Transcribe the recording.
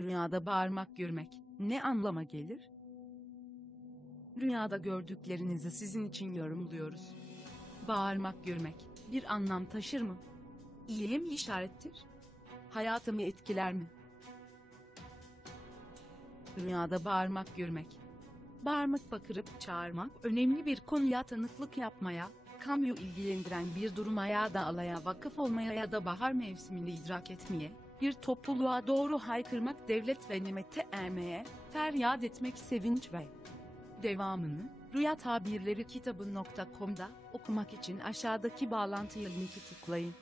Rüyada bağırmak görmek ne anlama gelir? Rüyada gördüklerinizi sizin için yorumluyoruz. Bağırmak görmek bir anlam taşır mı? İyiye mi işarettir? Hayatımı etkiler mi? Rüyada bağırmak görmek. Bağırmak bakırıp çağırmak önemli bir konuya tanıklık yapmaya, kamuyu ilgilendiren bir duruma ya da alaya vakıf olmaya ya da bahar mevsimini idrak etmeye, bir topluluğa doğru haykırmak devlet ve nimete ermeye, feryat etmek sevinç ve devamını Rüya Tabirleri kitabı.com'da okumak için aşağıdaki bağlantıya linki tıklayın.